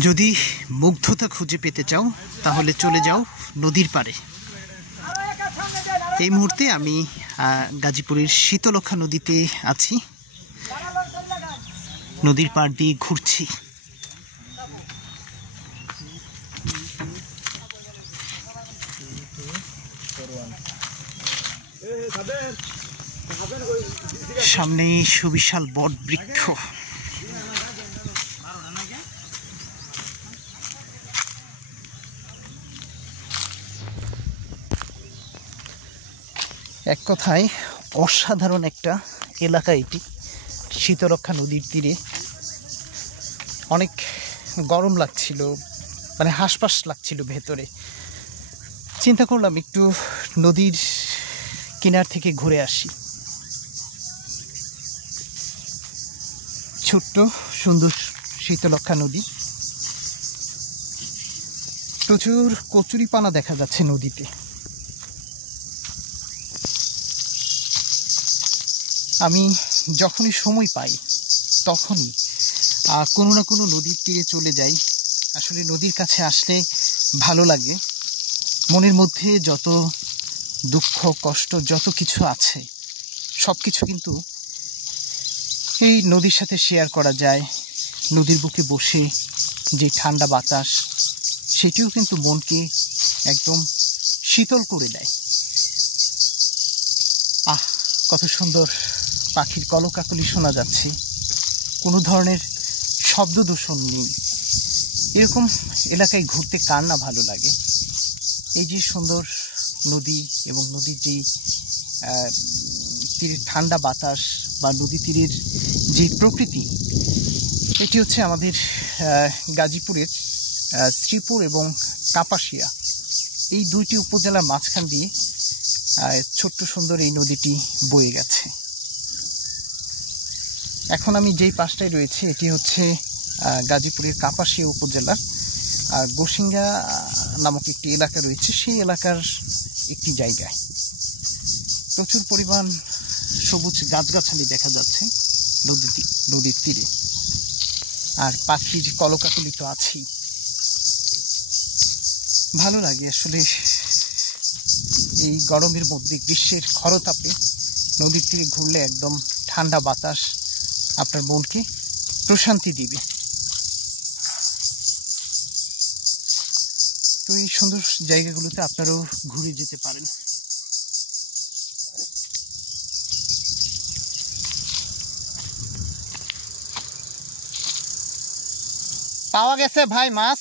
যদি মুগ্ধতা খুঁজে পেতে চাও তাহলে চলে যাও নদীর পাড়ে। এই মুহূর্তে আমি গাজীপুরের শীতলক্ষা নদীতে আছি, নদীর পাড় দিয়ে ঘুরছি। সামনে সুবিশাল বট বৃক্ষ। এক কথায় অসাধারণ একটা এলাকা এটি। শীতলক্ষা নদীর তীরে অনেক গরম লাগছিল, মানে হাঁসফাঁস লাগছিল ভেতরে। চিন্তা করলাম একটু নদীর কিনার থেকে ঘুরে আসি। ছোট্ট সুন্দর শীতলক্ষা নদী, প্রচুর কচুরিপানা দেখা যাচ্ছে নদীতে। আমি যখনই সময় পাই তখনই কোনো না কোনো নদীর তীরে চলে যাই। আসলে নদীর কাছে আসলে ভালো লাগে। মনের মধ্যে যত দুঃখ কষ্ট যত কিছু আছে সব কিছু কিন্তু এই নদীর সাথে শেয়ার করা যায়। নদীর বুকে বসে যে ঠান্ডা বাতাস, সেটিও কিন্তু মনকে একদম শীতল করে দেয়। কত সুন্দর পাখির কলকাকলি শোনা যাচ্ছে, কোনো ধরনের শব্দ দূষণ নেই। এরকম এলাকায় ঘুরতে কার না ভালো লাগে। এই যে সুন্দর নদী এবং নদীর যেই তীরের ঠান্ডা বাতাস বা নদী তীরের যে প্রকৃতি, এটি হচ্ছে আমাদের গাজীপুরের শ্রীপুর এবং কাপাসিয়া এই দুইটি উপজেলার মাঝখান দিয়ে ছোট্ট সুন্দর এই নদীটি বয়ে গেছে। এখন আমি যেই পাশটায় রয়েছি এটি হচ্ছে গাজীপুরের কাপাসিয়া উপজেলার গোসিঙ্গা নামক একটি এলাকা রয়েছে। সেই এলাকার একটি জায়গায় প্রচুর পরিমাণ সবুজ গাছগাছালি দেখা যাচ্ছে নদীর তীরে, আর পাখির কলকাকলি তো আছেই। ভালো লাগে আসলে এই গরমের মধ্যে, গ্রীষ্মের খরতাপে নদীর তীরে ঘুরলে একদম ঠান্ডা বাতাস আপনার মনকে প্রশান্তি দিবে। তো এই সুন্দর জায়গাগুলোতে আপনারাও ঘুরে যেতে পারেন। পাওয়া গেছে ভাই মাছ।